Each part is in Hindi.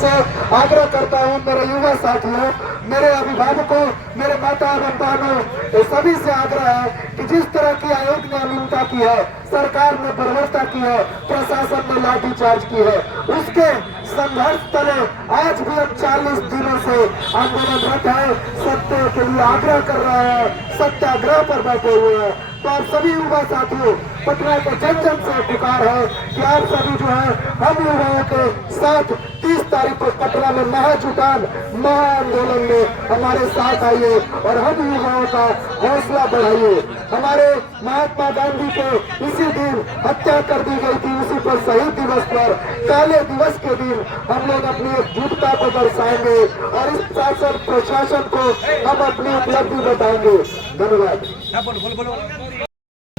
से आग्रह करता हूँ मेरे युवा साथियों, मेरे अभिभावकों, मेरे माता एवं बहनों, सभी से आग्रह है कि जिस तरह की आयोग ने अनियमितता की है, सरकार ने बर्बरता की है, प्रशासन ने लाठीचार्ज की है, उसके संघर्ष तले आज भी हम 40 दिनों से आंदोलनरत है, सत्य के लिए आग्रह कर रहे हैं, सत्याग्रह पर बैठे हुए हैं। तो आप सभी युवा साथियों, पटना के जन जन से पुकार है कि आप सभी जो है हम युवाओं के साथ 30 तारीख को पटना में महाजुटान महाआंदोलन में हमारे साथ आइए और हम युवाओं का हौसला बढ़ाइए। हमारे महात्मा गांधी के इसी दिन हत्या कर दी गई थी, उसी पर शहीद दिवस पर काले दिवस के दिन हम लोग अपनी एकजुटता को दर्शाएंगे और इस शासन प्रशासन को हम अपनी उपलब्धि बताएंगे। धन्यवाद।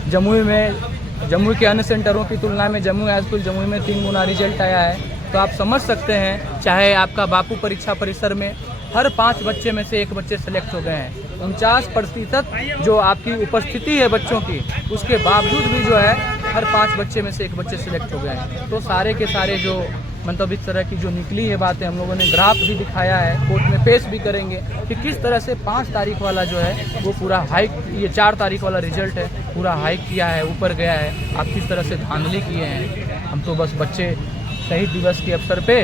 जमुई के अन्य सेंटरों की तुलना में जमुई हाई स्कूल जमुई में 3 गुना रिजल्ट आया है। तो आप समझ सकते हैं, चाहे आपका बापू परीक्षा परिसर में हर 5 बच्चे में से 1 बच्चे सेलेक्ट हो गए हैं। 49% जो आपकी उपस्थिति है बच्चों की, उसके बावजूद भी जो है हर 5 बच्चे में से 1 बच्चे सेलेक्ट हो गए हैं। तो सारे के सारे जो मतलब इस तरह की जो निकली है बातें, हम लोगों ने ग्राफ भी दिखाया है, कोर्ट में पेश भी करेंगे कि किस तरह से 5 तारीख वाला जो है वो पूरा हाइक, ये 4 तारीख वाला रिजल्ट है, पूरा हाइक किया है, ऊपर गया है। आप किस तरह से धांधली किए हैं। हम तो बस बच्चे शहीद दिवस के अवसर पे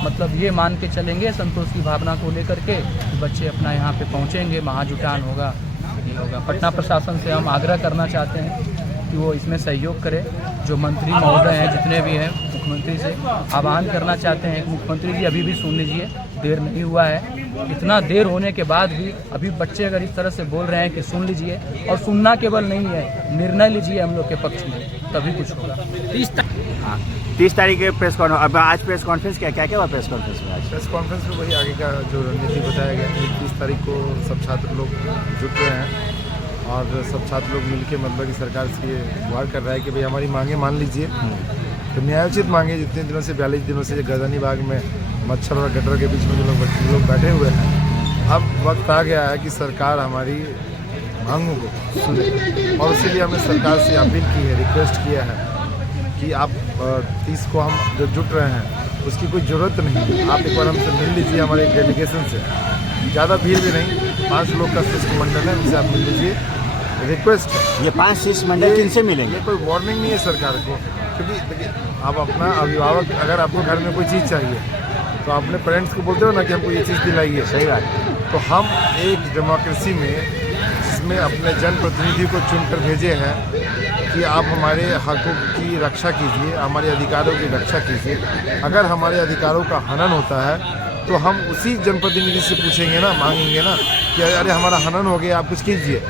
मतलब ये मान के चलेंगे संतोष की भावना को लेकर के कि बच्चे अपना यहाँ पे पहुँचेंगे, महाजुटान होगा, ये होगा। पटना प्रशासन से हम आग्रह करना चाहते हैं कि वो इसमें सहयोग करे। जो मंत्री महोदय हैं, जितने भी हैं, मुख्यमंत्री से आह्वान करना चाहते हैं कि मुख्यमंत्री जी अभी भी सुन लीजिए, देर नहीं हुआ है। इतना देर होने के बाद भी अभी बच्चे अगर इस तरह से बोल रहे हैं कि सुन लीजिए, और सुनना केवल नहीं है, निर्णय लीजिए हम लोग के पक्ष में, तभी कुछ होगा। 30 तारीख के प्रेस कॉन्फ्रेंस, अब आज प्रेस कॉन्फ्रेंस क्या क्या हुआ प्रेस कॉन्फ्रेंस में? आज प्रेस कॉन्फ्रेंस में वही आगे का जो रणनीति बताया गया कि 30 तारीख को सब छात्र लोग जुट रहे हैं और सब छात्र लोग मिलके मतलब कि सरकार से ये गुहार कर रहा है कि भाई हमारी मांगे मान लीजिए। तो न्यायोचित मांगे जितने दिनों से 42 दिनों से गर्दनी बाग में मच्छर और गटर के बीच में जो लोग बैठे हुए हैं, अब वक्त आ गया है कि सरकार हमारी मांगों को सुने। और इसीलिए हमने सरकार से अपील की है, रिक्वेस्ट किया है कि आप 30 को हम जो जुट रहे हैं उसकी कोई ज़रूरत नहीं, आप एक बार हमसे मिल लीजिए, हमारे डेलीगेशन से। ज़्यादा भीड़ भी नहीं, 5 लोग का शिष्टमंडल है, उनसे आप मिल लीजिए, रिक्वेस्ट है। ये 5 शिष्टमंडल किनसे मिलेंगे? ये कोई वार्निंग नहीं है सरकार को, क्योंकि देखिए आप अपना अभिभावक, अगर आपको घर में कोई चीज़ चाहिए तो अपने पेरेंट्स को बोलते हो ना कि हमको ये चीज़ दिलाइए। सही बात है। तो हम एक डेमोक्रेसी में जिसमें अपने जनप्रतिनिधि को चुनकर भेजे हैं कि आप हमारे हकों की रक्षा कीजिए, हमारे अधिकारों की रक्षा कीजिए। अगर हमारे अधिकारों का हनन होता है तो हम उसी जनप्रतिनिधि से पूछेंगे ना, मांगेंगे ना कि अरे हमारा हनन हो गया, आप कुछ कीजिए।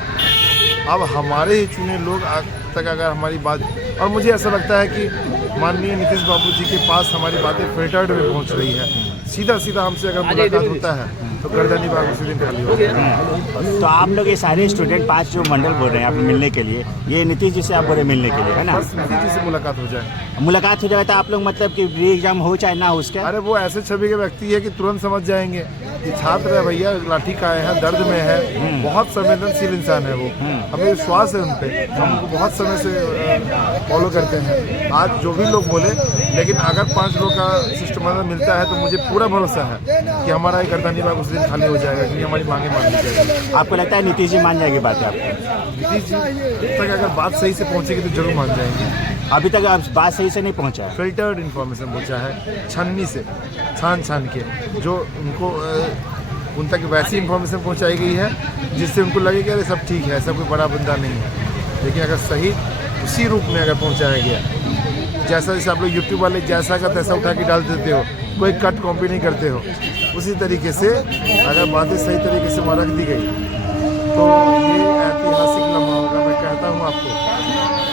अब हमारे ही चुने लोग आज तक अगर हमारी बात, और मुझे ऐसा लगता है कि माननीय नीतीश बाबू जी के पास हमारी बातें फिल्टर्ड में पहुंच रही है। सीधा हमसे अगर मुलाकात होता है तो गर्दनी बाग उसी दिन खाली हो गया। तो आप लोग ये सारे स्टूडेंट 5 जो मंडल बोल रहे हैं आप मिलने के लिए, ये नीतीश जी से आप बोल रहे मिलने के लिए, है ना? बस नीतीश जी से मुलाकात हो जाए। मुलाकात हो जाए तो आप लोग मतलब कि री एग्जाम हो चाहे ना हो उसका? अरे वो ऐसे छवि के व्यक्ति है कि तुरंत समझ जाएंगे कि छात्र है भैया, लाठी का है, दर्द में है, बहुत संवेदनशील इंसान है वो। हमें विश्वास है उन पर, हम उनको बहुत समय से फॉलो करते हैं। आज जो भी लोग बोले, लेकिन अगर 5 लोग का शिष्टमंडल मिलता है तो मुझे पूरा भरोसा है कि हमारा एक गर्दनी बाग उस दिन खाली हो जाएगा, क्योंकि हमारी मांगे मान ली जाएगी। आपको लगता है नीतीश जी मान जाएंगे बात आपको? नीतीश जी तक अगर बात सही से पहुंचेगी तो जरूर मान जाएंगे। अभी तक आप बात सही से नहीं पहुंचा है? फिल्टर्ड इन्फॉर्मेशन पहुंचा है, छन्नी से छान के जो उनको उन तक वैसी इन्फॉर्मेशन पहुंचाई गई है जिससे उनको लगे कि अरे सब ठीक है, ऐसा कोई बड़ा बंदा नहीं है। लेकिन अगर सही उसी रूप में अगर पहुंचाया गया, जैसे आप लोग यूट्यूब वाले जैसा का तैसा उठा के डाल देते हो, कोई कट कॉपी नहीं करते हो, उसी तरीके से अगर बातें सही तरीके से वहाँ रख दी गई तो ये ऐतिहासिक लम्हा होगा। मैं कहता हूँ आपको,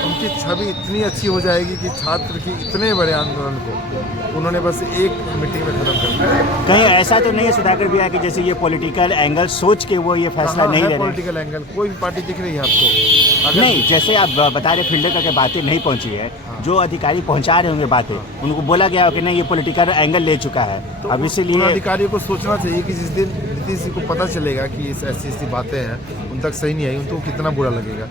उनकी छवि इतनी अच्छी हो जाएगी कि छात्र की इतने बड़े आंदोलन को उन्होंने बस एक मीटिंग में खत्म कर दिया। कहीं ऐसा तो नहीं है सुधाकर भैया कि जैसे ये पॉलिटिकल एंगल सोच के वो ये फैसला नहीं ले रहे? पॉलिटिकल एंगल कोई भी पार्टी दिख रही है आपको? अगर नहीं, जैसे आप बता रहे फील्डर करके बातें नहीं पहुंची है, जो अधिकारी पहुंचा रहे होंगे बातें, उनको बोला गया हो कि नहीं ये पॉलिटिकल एंगल ले चुका है, तो अब इसीलिए अधिकारियों को सोचना चाहिए कि जिस दिन नीतीश जी को पता चलेगा कि ऐसी बातें हैं उन तक सही नहीं आई, उनको कितना बुरा लगेगा।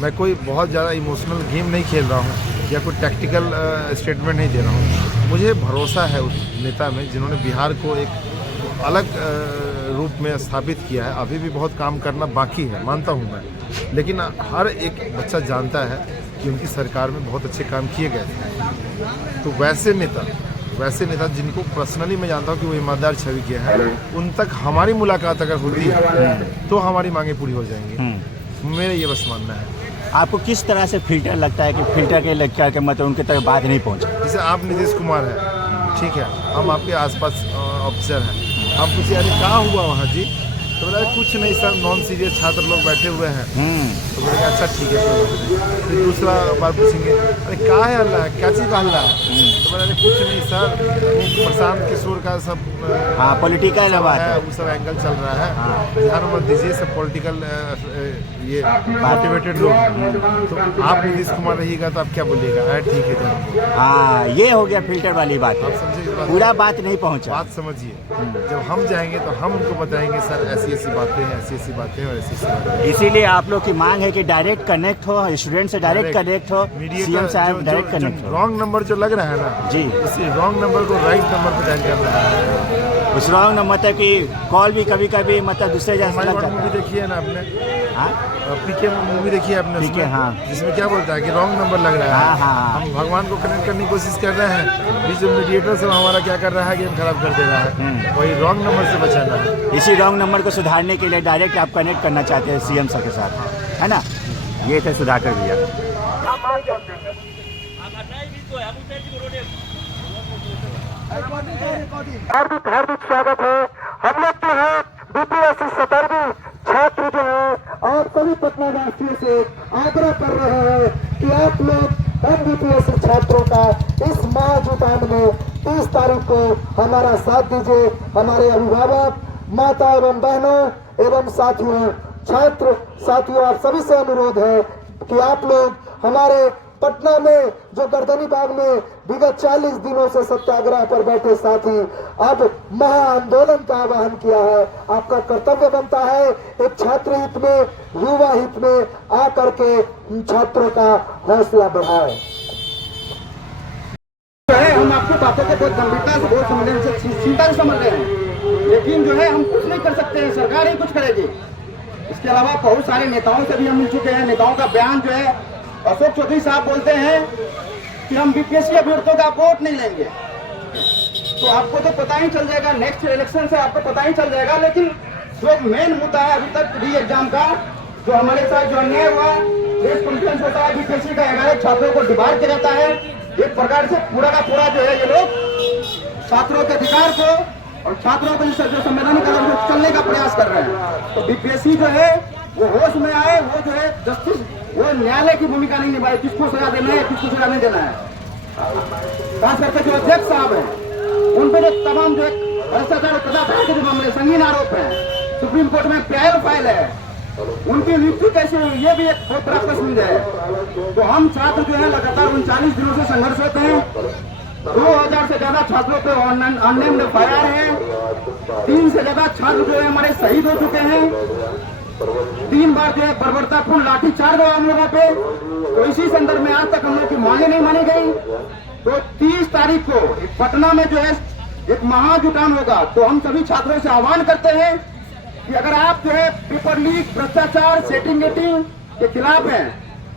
मैं कोई बहुत ज़्यादा इमोशनल गेम नहीं खेल रहा हूँ या कोई टैक्टिकल स्टेटमेंट नहीं दे रहा हूँ। मुझे भरोसा है उस नेता में जिन्होंने बिहार को एक अलग रूप में स्थापित किया है। अभी भी बहुत काम करना बाकी है, मानता हूँ मैं, लेकिन हर एक बच्चा जानता है कि उनकी सरकार में बहुत अच्छे काम किए गए थे। तो वैसे नेता जिनको पर्सनली मैं जानता हूँ कि वो ईमानदार छवि के हैं, उन तक हमारी मुलाकात अगर होती है तो हमारी मांगे पूरी हो जाएंगी। मेरा ये बस मानना है। आपको किस तरह से फिल्टर लगता है कि फिल्टर के लग के मतलब उनके तक बात नहीं पहुंचा? जैसे आप नीतीश कुमार हैं, ठीक है, हम आपके आसपास ऑफिसर हैं, आप पूछिए अरे कहाँ हुआ वहाँ जी, तो बोला कुछ नहीं सर, नॉन सीरियस छात्र लोग बैठे हुए हैं। तो बोलेंगे अच्छा ठीक है, फिर दूसरा बार पूछेंगे अरे क्या है हल्ला है, क्या चीज़ का हल्ला है, तो बोला कुछ नहीं सर, वो प्रशांत किशोर का सब पॉलिटिकल बात है, वो सब एंगल चल रहा है, ध्यान मत दीजिए, सब पॉलिटिकल ये मोटिवेटेड लोग। तो आप नीतीश कुमार रहिएगा तो आप क्या बोलिएगा, अरे ठीक है जी। हाँ, ये हो गया फिल्टर वाली बात, आप समझिए, पूरा बात नहीं पहुंचा। बात समझिए, जब हम जाएंगे तो हम उनको बताएंगे सर ऐसी बातें हैं, ऐसी बातें हैं और ऐसी बातें। इसीलिए आप लोग की मांग है कि डायरेक्ट कनेक्ट हो, स्टूडेंट से डायरेक्ट कनेक्ट हो, सीएम साहब डायरेक्ट कनेक्ट हो। रॉन्ग नंबर जो लग रहा है ना जी, उसी रॉन्ग नंबर को राइट नंबर पर डायल करना है। उस रॉन्ग नंबर मतलब कि कॉल भी कभी कभी मतलब दूसरे जैसे लग जाता है। मूवी देखी है ना आपने? हाँ, पीके मूवी देखी है आपने? पीके, हाँ, जिसमें क्या बोलता है कि रॉन्ग नंबर लग रहा है। हाँ। हम भगवान को कनेक्ट करने की कोशिश कर रहे हैं, बीच में मीडिएटर से हमारा क्या कर रहा है, गेम खराब कर दे रहा है। वही रॉन्ग नंबर से बचाना है। इसी रॉन्ग नंबर को सुधारने के लिए डायरेक्ट आप कनेक्ट करना चाहते हैं सीएम साहब के साथ, है ना? ये थे सुधाकर भैया। हार्दिक स्वागत है। हम लोग जो है बीपीएससी 17वीं छात्र जो है और सभी पटना वासियों से आग्रह कर रहे हैं कि आप लोग हम बीपीएससी छात्रों का इस महाजुटान में 30 तारीख को हमारा साथ दीजिए। हमारे अभिभावक, माता एवं बहनों एवं साथियों, छात्र साथियों, आप सभी से अनुरोध है कि आप लोग हमारे पटना में जो गर्दनी बाग में विगत 40 दिनों से सत्याग्रह पर बैठे साथी अब महा आंदोलन का आह्वान किया है। आपका कर्तव्य बनता है एक छात्र हित में, युवा हित में आकर के छात्रों का हौसला बढ़ाए। हम आपकी बातों को बहुत गंभीरता से, बहुत संवेदनशीलता से समझ रहे हैं, लेकिन जो है हम कुछ नहीं कर सकते हैं, सरकार ही कुछ करेगी। इसके अलावा बहुत सारे नेताओं से भी हम मिल चुके हैं। नेताओं का बयान जो है, अशोक चौधरी साहब बोलते हैं कि हम बीपीएससी अभ्यर्थियों का वोट नहीं लेंगे। तो आपको तो पता ही चल जाएगा, नेक्स्ट इलेक्शन से आपको पता ही चल जाएगा। लेकिन जो मेन मुद्दा है अभी तक री एग्जाम का, जो हमारे साथ जो अन्याय हुआ, प्रेस कॉन्फ्रेंस होता है, बीपीएससी का 11 छात्रों को डिबार किया जाता है। एक प्रकार से पूरा का पूरा जो है ये लोग छात्रों के अधिकार को और छात्रों को जो संवैधानिक कदम चलने का प्रयास कर रहे हैं। तो बीपीएससी जो है वो होश में आए, वो जो है जस्टिस, वो न्यायालय की भूमिका नहीं निभाए, किसको सजा देना है, किसको सजा नहीं देना है। खास करके जो अध्यक्ष साहब हैं उन पर जो तमाम जो भ्रष्टाचार और कदाचार के जो मामले संगीन आरोप है, सुप्रीम कोर्ट में PIL फाइल है, उनकी नियुक्ति कैसे हुई, ये भी एक बहुत बड़ा प्रश्न है। तो हम छात्र जो है लगातार 39 दिनों से संघर्षरत हैं। 2000 से ज्यादा छात्रों पे अननेम्ड FIR है। 3 से ज्यादा छात्र जो है हमारे शहीद हो चुके हैं। 3 बार जो है बर्बरतापूर्ण लाठीचार्ज हुआ हम लोगों पे। तो इसी संदर्भ में आज तक हम लोग की मांगे नहीं मानी गई। तो 30 तारीख को पटना में जो है एक महाजुटान होगा। तो हम सभी छात्रों से आह्वान करते हैं कि अगर आप जो है पेपर लीक, भ्रष्टाचार, सेटिंग गेटिंग के खिलाफ हैं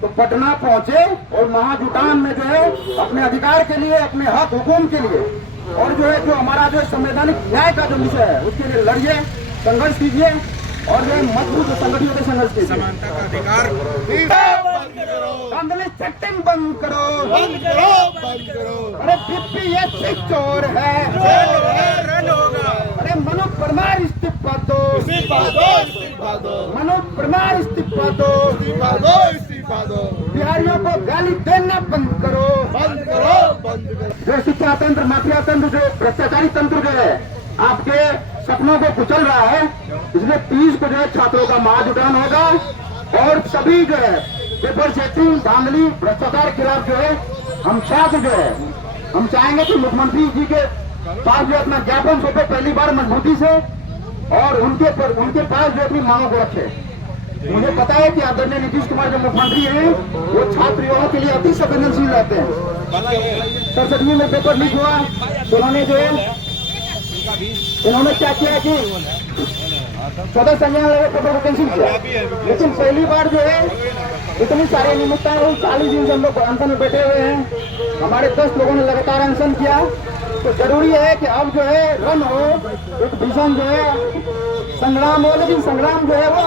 तो पटना पहुंचे और महाजुटान में जो है अपने अधिकार के लिए, अपने हक हुकूम के लिए और जो है जो हमारा जो संवैधानिक न्याय का जो विषय है उसके लिए लड़िए, संघर्ष कीजिए और जो है मजबूत संगठन के संघर्ष कीजिए। समानता का अधिकार सेटिंग बंद करो, बंद करो, बंद करो। अरे बीपीएससी चोर है, अरे मनोज परमार इस्तीफा दो, मनोज परमार इस्तीफा दो, बिहारियों को गाली देना बंद करो, बंद करो, बंद करो। जो शिक्षा तंत्र, माफिया तंत्र, जो भ्रष्टाचारी तंत्र जो है आपके सपनों को कुचल रहा है, इसलिए 30 को जो है छात्रों का महाजुटान होगा और सभी जो है पेपर चेकिंग, धांधली, भ्रष्टाचार के खिलाफ जो है हम छात्र जो है हम चाहेंगे कि मुख्यमंत्री जी के पास जो अपना ज्ञापन सौंपे पहली बार मजबूती से और उनके पास जो अपनी मांगों को रखे। मुझे पता है कि आदरणीय नीतीश कुमार जो मुख्यमंत्री हैं वो छात्र युवाओं के लिए अति संवेदनशील रहते हैं। 67वीं में पेपर लीक हुआ तो उन्होंने जो है इन्होंने क्या किया कि 14 संज्ञान लगे पेपर को कैंसिल किया। लेकिन पहली बार जो है इतनी सारी अनियमितताएं हुई, 40 दिन से हम लोग अनशन में बैठे हुए हैं, हमारे 10 लोगों ने लगातार अनशन किया। तो जरूरी है कि अब जो है रन हो, एक भीषण जो है संग्राम हो, लेकिन संग्राम जो है वो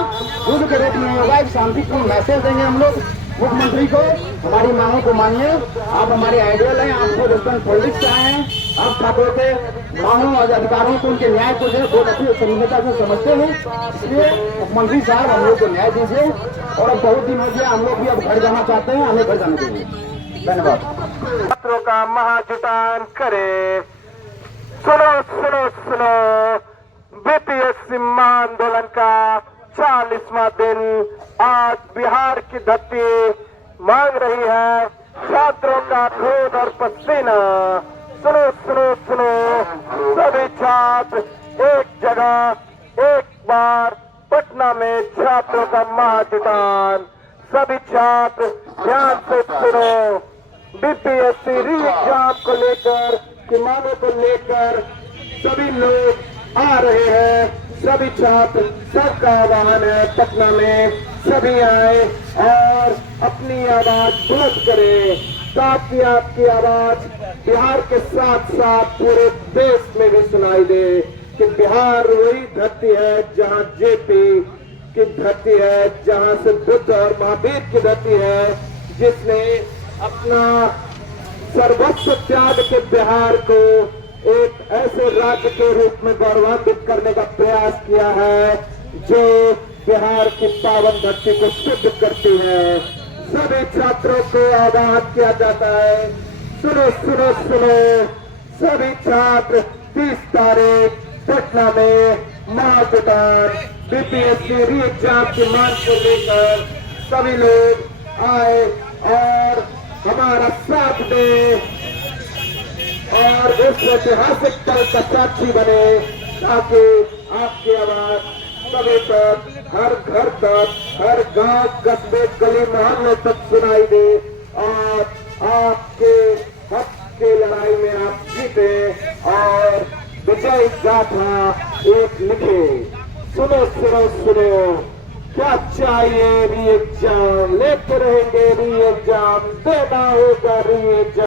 युद्ध के रूप में होगा। एक शांतिपूर्ण मैसेज देंगे हम लोग मुख्यमंत्री को, हमारी मांगों को मानिए। आप हमारे आइडियल हैं, आप खुद वेस्टर्न पॉलिटिक्स से आए हैं, आप छात्रों के मांगों और अधिकारों को, उनके न्याय को जो है बहुत अच्छी संहिता से समझते हैं। इसलिए मुख्यमंत्री साहब हम लोग को न्याय दीजिए। और अब बहुत दिन हो गया, हम लोग भी अब घर जाना चाहते हैं, हमें घर जाने देंगे। धन्यवाद। छात्रों का महाजुटान करे। सुनो सुनो सुनो, बीपीएससी महाआंदोलन का 40वां दिन। आज बिहार की धरती मांग रही है छात्रों का खून और पसीना। सुनो सुनो सुनो, सभी छात्र एक जगह एक बार, पटना में छात्रों का महाजुटान। सभी छात्र ध्यान से सुनो, बीपीएससी री एग्जाम को लेकर, की मांगों को लेकर सभी लोग आ रहे हैं। सभी छात्र, सबका आह्वान है पटना में सभी आए और अपनी आवाज बुलंद करें, ताकि आपकी आवाज बिहार के साथ साथ पूरे देश में भी सुनाई दे कि बिहार वही धरती है जहां जेपी की धरती है, जहां से बुद्ध और महावीर की धरती है, जिसने अपना सर्वस्व त्याग के बिहार को एक ऐसे राज्य के रूप में गौरवान्वित करने का प्रयास किया है जो बिहार की पावन धरती को शुद्ध करती है। सभी छात्रों को आह्वान किया जाता है, सुनो सुनो सुनो, सभी छात्र 30 तारीख पटना में महाजुटान बीपीएससी री एग्जाम की मांग को लेकर सभी लोग आए और हमारा साथ दे और इस ऐतिहासिक पल का साक्षी बने, ताकि आपकी आवाज सभी तक, हर घर तक, हर गांव, कस्बे, गली, मोहल्ले तक सुनाई दे और आपके हक की लड़ाई में आप जीते और विजय गाथा एक लिखे। सुनो सुनो सुनो, क्या चाहिए री एग्जाम, लेते रहेंगे री एग्जाम, देना होगा री एग्जाम।